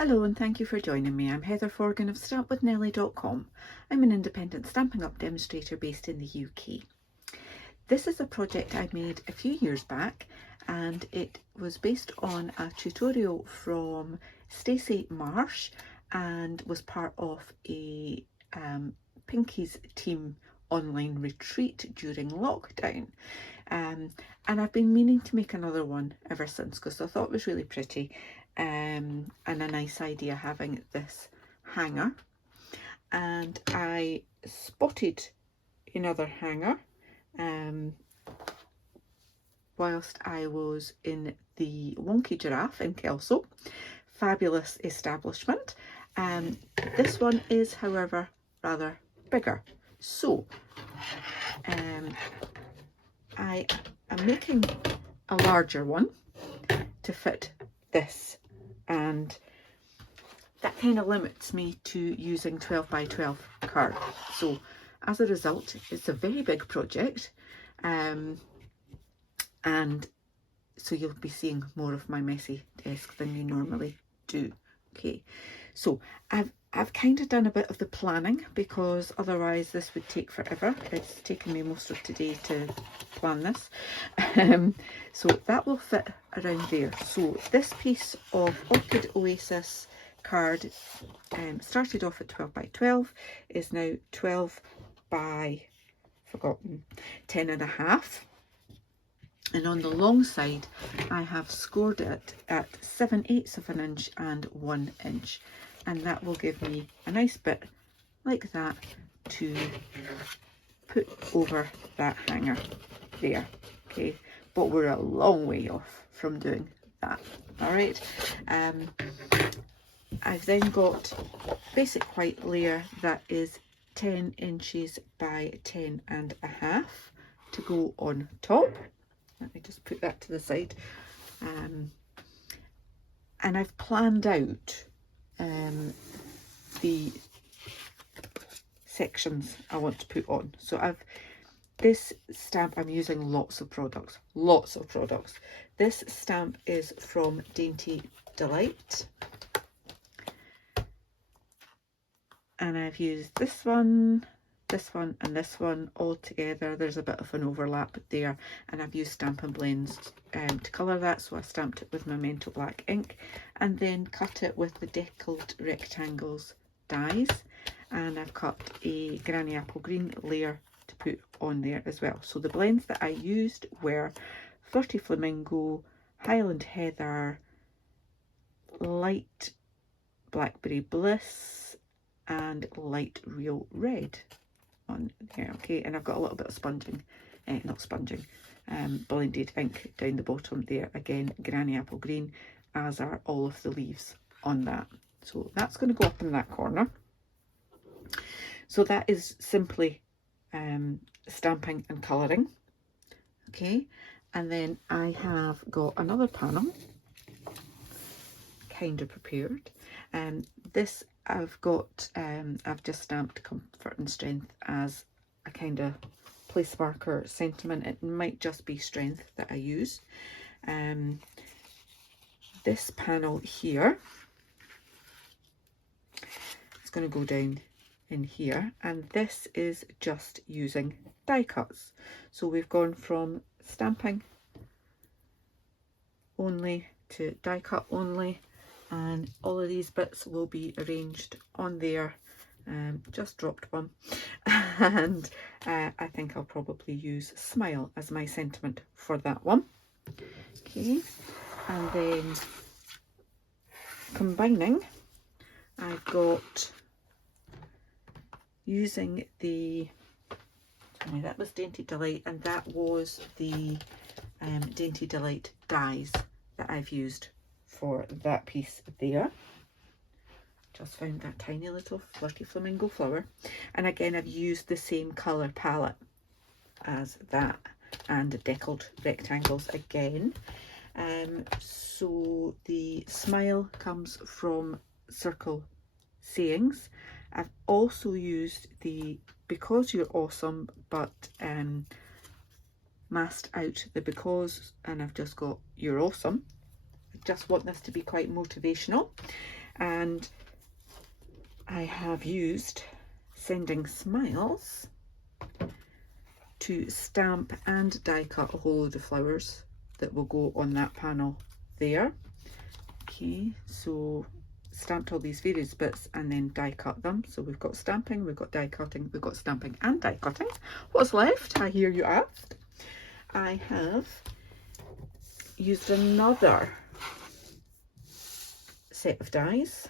Hello and thank you for joining me. I'm Heather Forgan of stampwithnellie.com. I'm an independent Stampin' Up demonstrator based in the UK. This is a project I made a few years back and it was based on a tutorial from Stacey Marsh and was part of a Pinky's team online retreat during lockdown. And I've been meaning to make another one ever since because I thought it was really pretty and a nice idea having this hanger. And I spotted another hanger whilst I was in the Wonky Giraffe in Kelso. Fabulous establishment. This one is, however, rather bigger. So I am making a larger one to fit this, and that kind of limits me to using 12 by 12 card. So as a result, it's a very big project, and so you'll be seeing more of my messy desk than you normally do. Okay, so I've kind of done a bit of the planning because otherwise this would take forever. It's taken me most of today to plan this. So that will fit around there. So this piece of Orchid Oasis card started off at 12 by 12, is now 12 by, forgotten, 10.5. And on the long side, I have scored it at 7/8 of an inch and 1 inch. And that will give me a nice bit like that to put over that hanger there. Okay, but we're a long way off from doing that. All right. I've then got basic white layer that is 10 inches by 10.5 to go on top. Let me just put that to the side. And I've planned out the sections I want to put on. So this stamp, I'm using lots of products. This stamp is from Dainty Delight. And I've used this one, and this one all together. There's a bit of an overlap there, and I've used Stampin' Blends to colour that, so I stamped it with Memento black ink and then cut it with the Deckled Rectangles dies, and I've cut a Granny Apple Green layer to put on there as well. So the blends that I used were Flirty Flamingo, Highland Heather, Light Blackberry Bliss, and Light Real Red on there. Okay, and I've got a little bit of sponging, blended ink down the bottom there. Again, Granny Apple Green, as are all of the leaves on that. So that's going to go up in that corner. So that is simply stamping and colouring. Okay, and then I have got another panel kind of prepared, and this I've got I've just stamped Comfort and Strength as a kind of place marker sentiment. It might just be strength that I use. This panel here is going to go down in here, and this is just using die cuts. So we've gone from stamping only to die cut only, and all of these bits will be arranged on there. Just dropped one, and I think I'll probably use Smile as my sentiment for that one. Okay, and then combining, I've got using the, that was Dainty Delight, and that was the Dainty Delight dies that I've used for that piece there. Just found that tiny little Flirty Flamingo flower, and again I've used the same colour palette as that, and Deckled Rectangles again. So the Smile comes from Circle Sayings. I've also used the Because You're Awesome, but masked out the because, and I've just got You're Awesome. I just want this to be quite motivational. and I have used Sending Smiles to stamp and die cut a whole load of flowers that will go on that panel there. Okay, so stamped all these various bits and then die cut them. So we've got stamping, we've got die cutting, we've got stamping and die cutting. What's left, I hear you asked? I have used another set of dies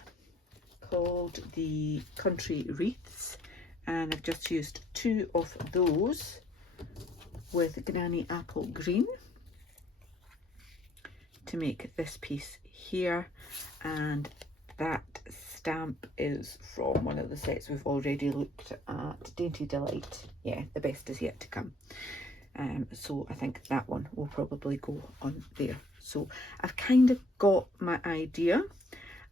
called the Country Wreaths, and I've just used 2 of those with Granny Apple Green to make this piece here, and that stamp is from one of the sets we've already looked at, Dainty Delight. Yeah, the best is yet to come. So I think that one will probably go on there. So I've kind of got my idea.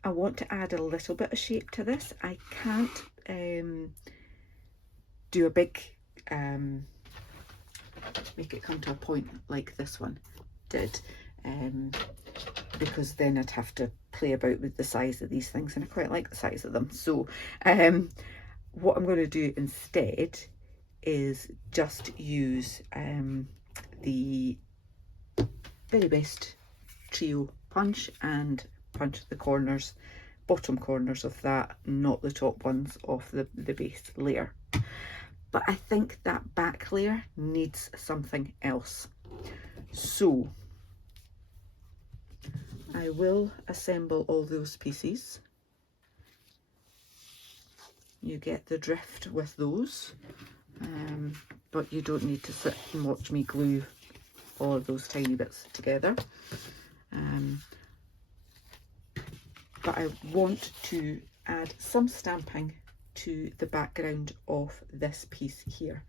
I want to add a little bit of shape to this. I can't do a big, make it come to a point like this one did, because then I'd have to play about with the size of these things, and I quite like the size of them. So what I'm going to do instead is just use the Very Best Trio punch and punch the corners, bottom corners of that, not the top ones of the base layer. But I think that back layer needs something else. So I will assemble all those pieces. You get the drift with those, but you don't need to sit and watch me glue all of those tiny bits together. But I want to add some stamping to the background of this piece here,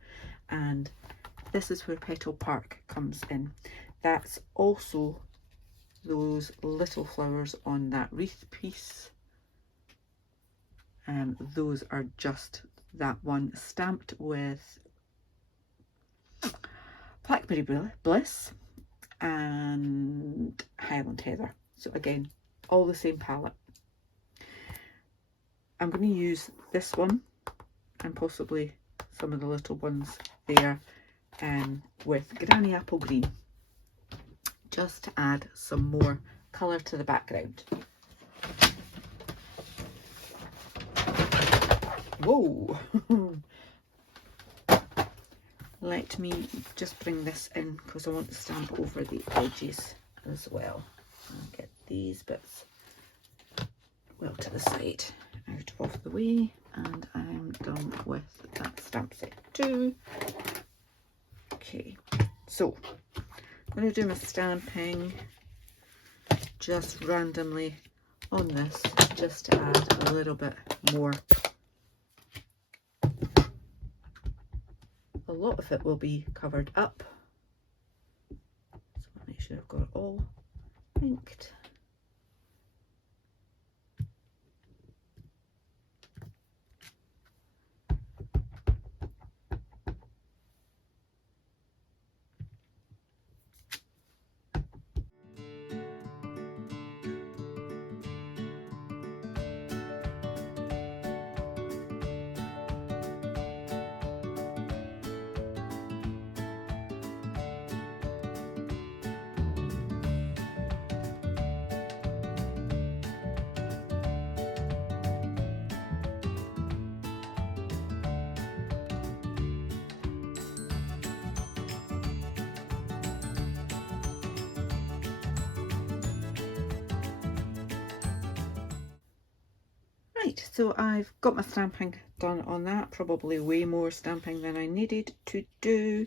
and this is where Petal Park comes in. That's also those little flowers on that wreath piece. Those are just that one stamped with Blackberry Bliss and Highland Heather. So again, all the same palette. I'm going to use this one and possibly some of the little ones there with Granny Apple Green, just to add some more colour to the background. Whoa! Let me just bring this in because I want to stamp over the edges as well. I'll get these bits well to the side, out of the way, and I'm done with that stamp set too. Okay, so I'm going to do my stamping just randomly on this, just to add a little bit more. A lot of it will be covered up, so I'll make sure I've got it all inked. Right, so I've got my stamping done on that, probably way more stamping than I needed to do,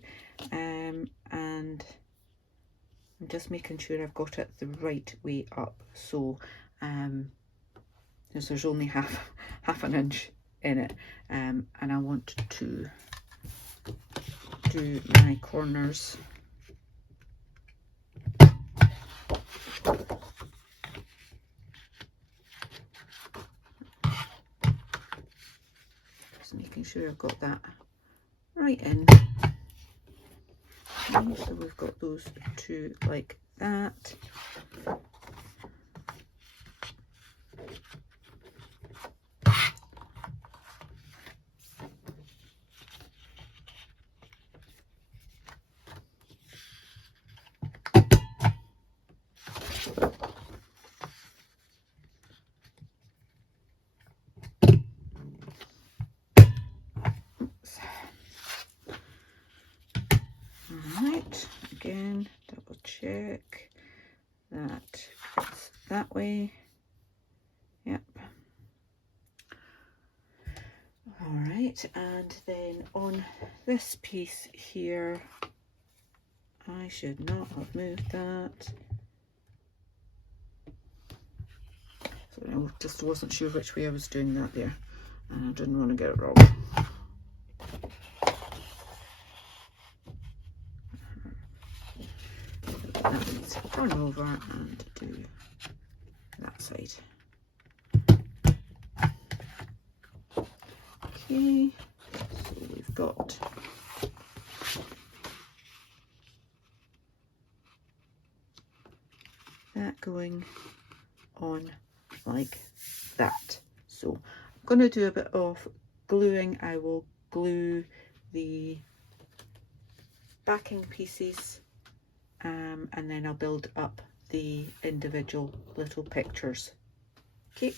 and I'm just making sure I've got it the right way up. So because there's only half an inch in it, and I want to do my corners making sure I've got that right in. Okay, so we've got those two like that. check that it's that way. Yep. All right, and then on this piece here, I should not have moved that. So I just wasn't sure which way I was doing that there, and I didn't want to get it wrong. That needs to turn over and do that side. Okay, so we've got that going on like that. So I'm going to do a bit of gluing. I will glue the backing pieces and then I'll build up the individual little pictures. Okay.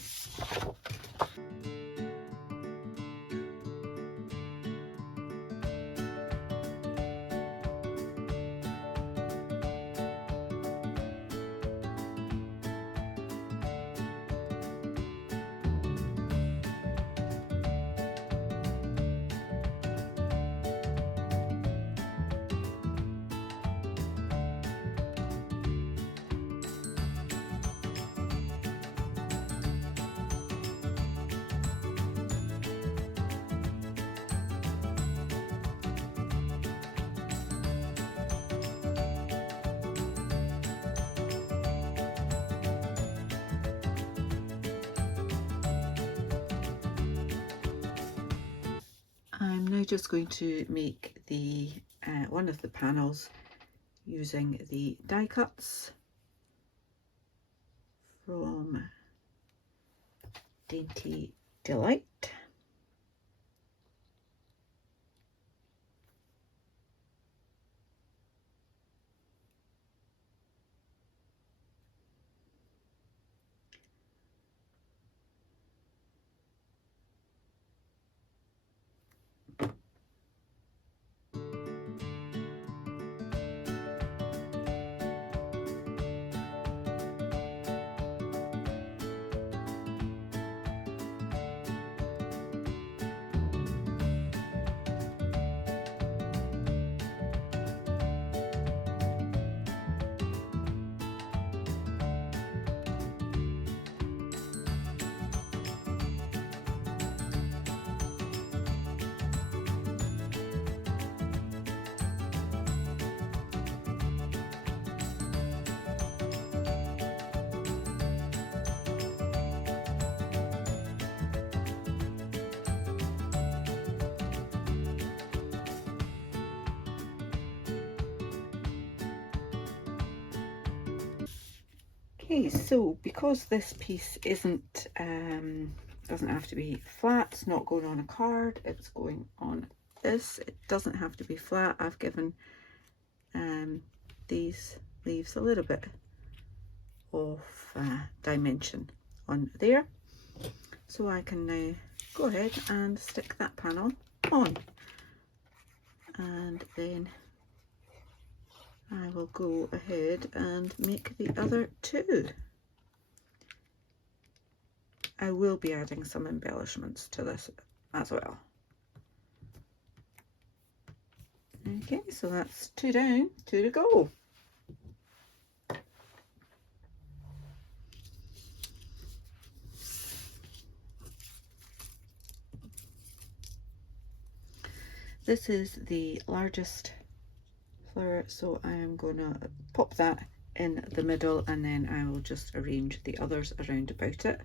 I'm now just going to make the one of the panels using the die cuts from Dainty Delight. Okay, so because this piece isn't doesn't have to be flat, it's not going on a card, it's going on this. It doesn't have to be flat. I've given these leaves a little bit of dimension on there, so I can now go ahead and stick that panel on, and then I will go ahead and make the other two. I will be adding some embellishments to this as well. Okay, so that's 2 down, 2 to go. This is the largest flower, so I am going to pop that in the middle, and then I will just arrange the others around about it.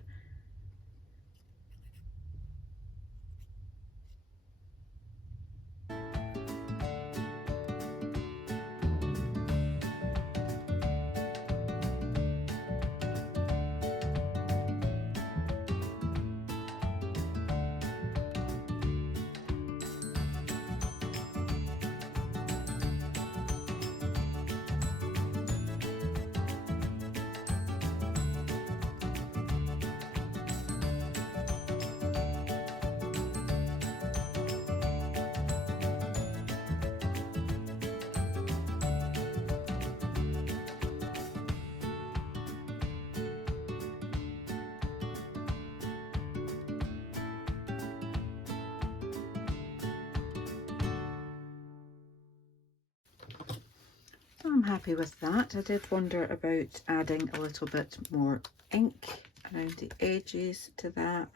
I'm happy with that. I did wonder about adding a little bit more ink around the edges to that,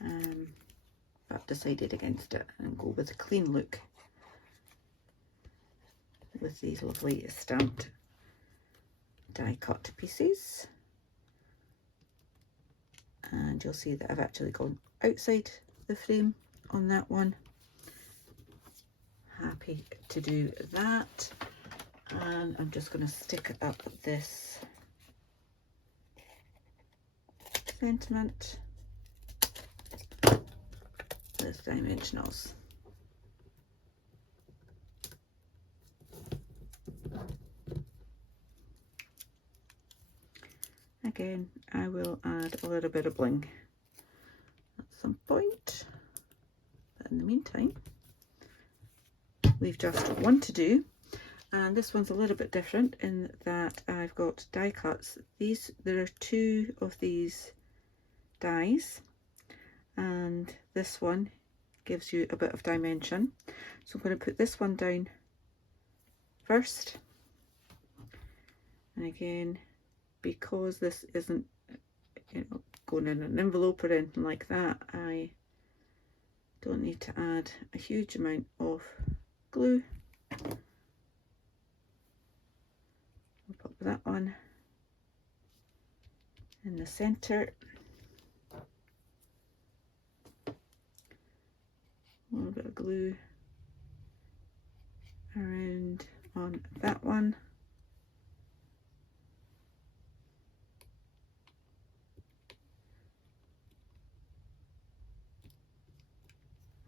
but I've decided against it and go with a clean look with these lovely stamped die cut pieces. And you'll see that I've actually gone outside the frame on that one. Happy to do that. And I'm just going to stick up this sentiment with dimensionals. Again, I will add a little bit of bling at some point, but in the meantime, we've just one to do, and this one's a little bit different in that I've got die cuts. There are two of these dies, and this one gives you a bit of dimension. So I'm going to put this one down first, and again, because this isn't, going in an envelope or anything like that, I don't need to add a huge amount of glue. We'll pop that one in the center. A little bit of glue around on that one.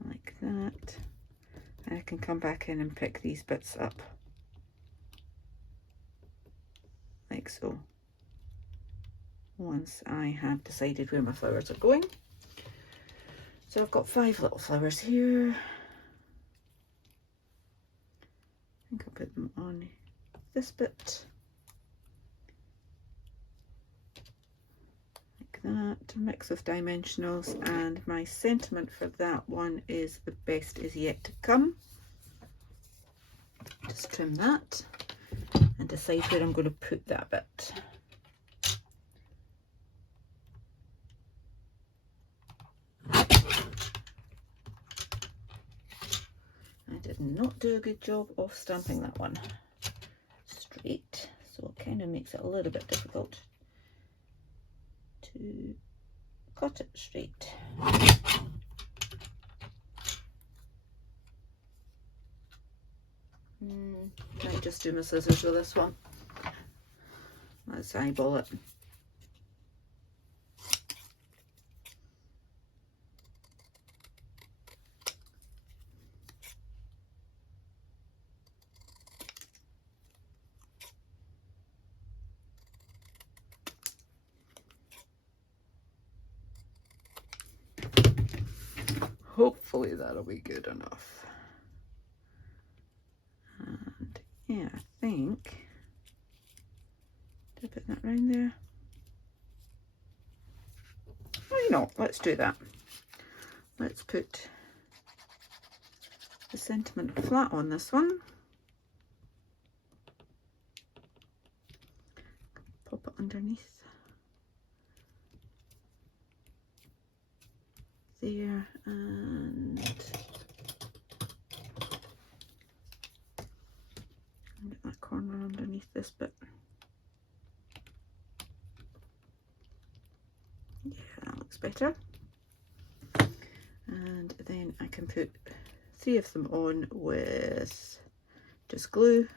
Like that. And I can come back in and pick these bits up like so, once I have decided where my flowers are going. So I've got 5 little flowers here. I think I'll put them on this bit, like that. A mix of dimensionals, and my sentiment for that one is "the best is yet to come." Just trim that and decide where I'm going to put that bit. I did not do a good job of stamping that one straight, so it kind of makes it a little bit difficult to cut it straight. Might just do my scissors with this one. Let's eyeball it. Hopefully that'll be good enough. And yeah, I think, did I put that round there? Why not? Let's do that. Let's put the sentiment flat on this one. Pop it underneath there, and get that corner underneath this bit. Yeah, that looks better. And then I can put 3 of them on with just glue,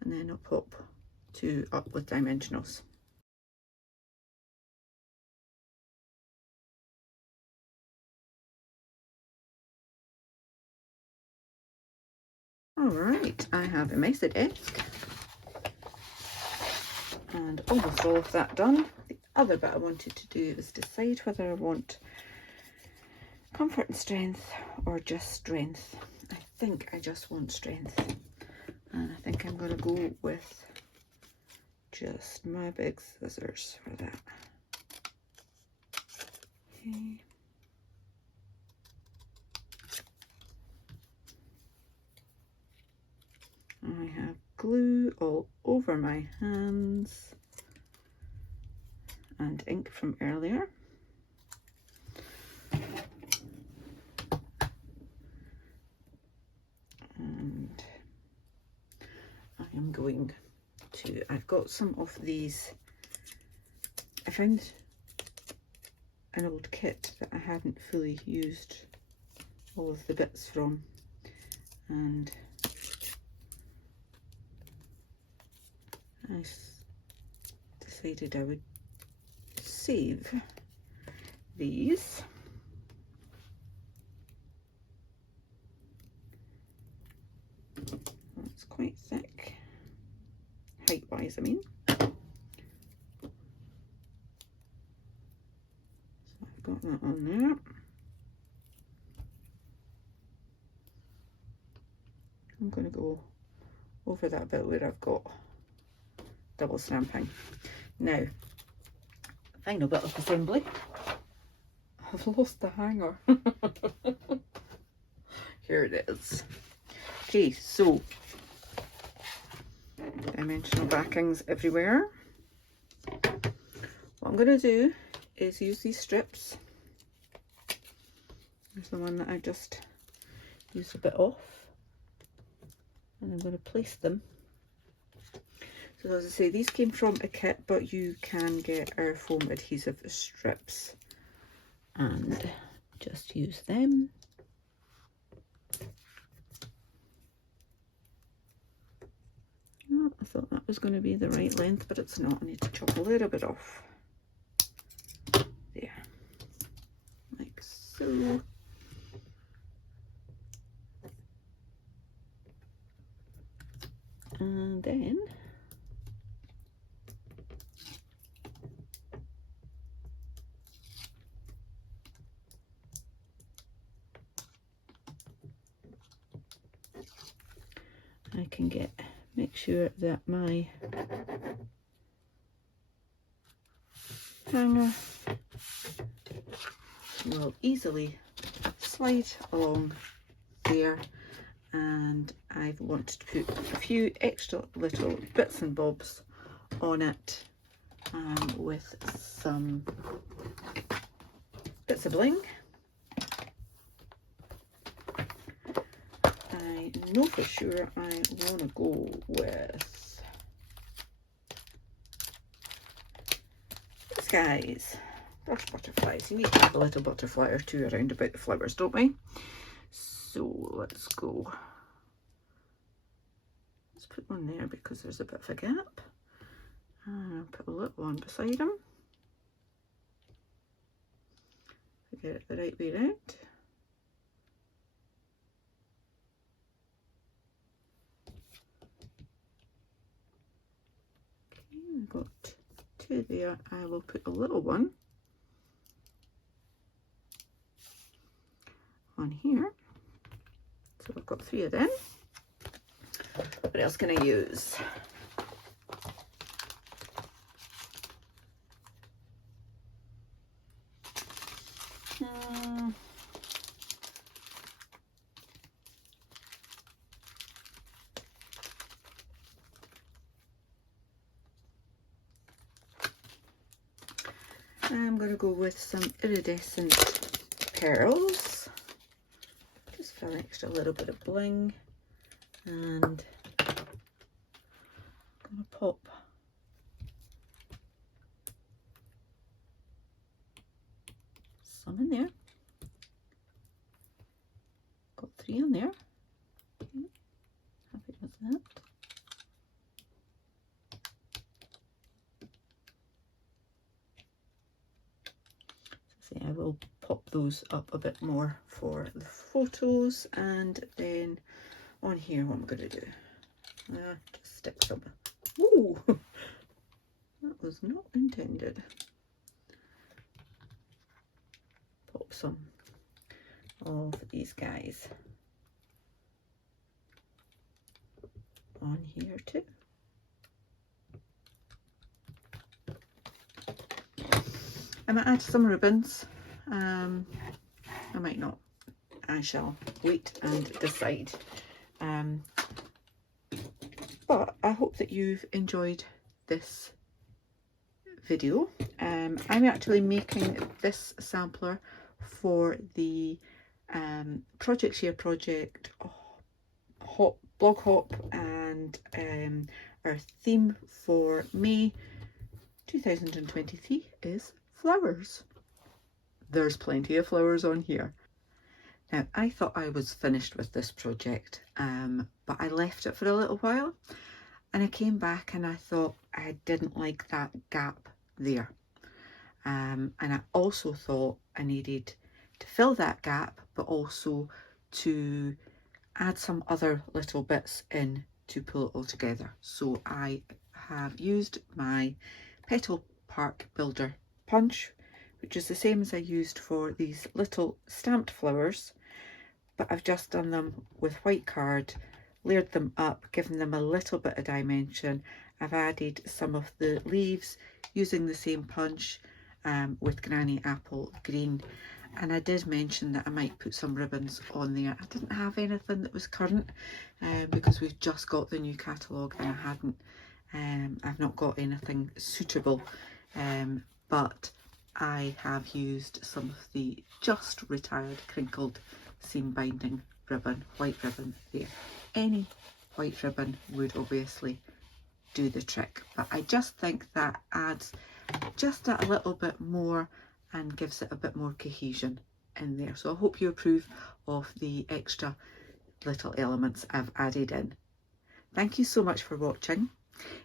and then I'll pop 2 up with dimensionals. Alright, I have a messy desk and almost all of that done. The other bit I wanted to do is decide whether I want comfort and strength or just strength. I think I just want strength, and I think I'm going to go with just my big scissors for that. Okay. I have glue all over my hands and ink from earlier. And I am going to, I've got some of these, I found an old kit that I hadn't fully used all of the bits from, and I decided I would save these. It's quite thick, height-wise, I mean. So I've got that on there. I'm going to go over that bit where I've got double stamping. Now, final bit of assembly. I've lost the hanger. Here it is. Okay, so dimensional backings everywhere. What I'm going to do is use these strips. There's the one that I just used a bit off, and I'm going to place them. So as I say, these came from a kit, but you can get our foam adhesive strips and just use them. Oh, I thought that was going to be the right length, but it's not. I need to chop a little bit off. There, like so. And then I can make sure that my hanger will easily slide along there, and I want to put a few extra little bits and bobs on it, with some bits of bling. I know for sure I want to go with these guys, brush butterflies. You need to have a little butterfly or two around about the flowers, don't we? So let's go. Let's put one there because there's a bit of a gap. And I'll put a little one beside them. Get it the right way round. I've got two there. I will put a little one on here. So I've got three of them. What else can I use? I'm going to go with some iridescent pearls, just for an extra little bit of bling, and I'm going to pop some in there. Got three on there. Okay. Happy with that. I will pop those up a bit more for the photos, and then on here what I'm going to do, just stick some. Ooh, that was not intended. Pop some of these guys on here too. I might add some ribbons. I might not. I shall wait and decide. But I hope that you've enjoyed this video. I'm actually making this sampler for the Project Share project blog hop, and our theme for May 2023 is flowers. There's plenty of flowers on here. Now, I thought I was finished with this project, but I left it for a little while, and I came back and I thought I didn't like that gap there. And I also thought I needed to fill that gap, but also to add some other little bits in to pull it all together. So I have used my Petal Park Builder punch, which is the same as I used for these little stamped flowers, but I've just done them with white card, layered them up, given them a little bit of dimension. I've added some of the leaves using the same punch with Granny Apple Green. And I did mention that I might put some ribbons on there. I didn't have anything that was current because we've just got the new catalogue, and I've not got anything suitable, but I have used some of the just retired crinkled seam binding ribbon, white ribbon there. Any white ribbon would obviously do the trick, but I just think that adds just a little bit more and gives it a bit more cohesion in there. So I hope you approve of the extra little elements I've added in. Thank you so much for watching.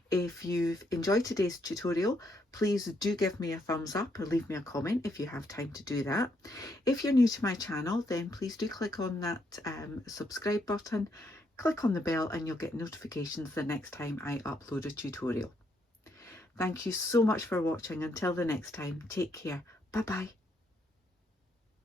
If you've enjoyed today's tutorial, please do give me a thumbs up or leave me a comment if you have time to do that. If you're new to my channel, then please do click on that subscribe button, click on the bell, and you'll get notifications the next time I upload a tutorial. Thank you so much for watching. Until the next time, take care. Bye bye.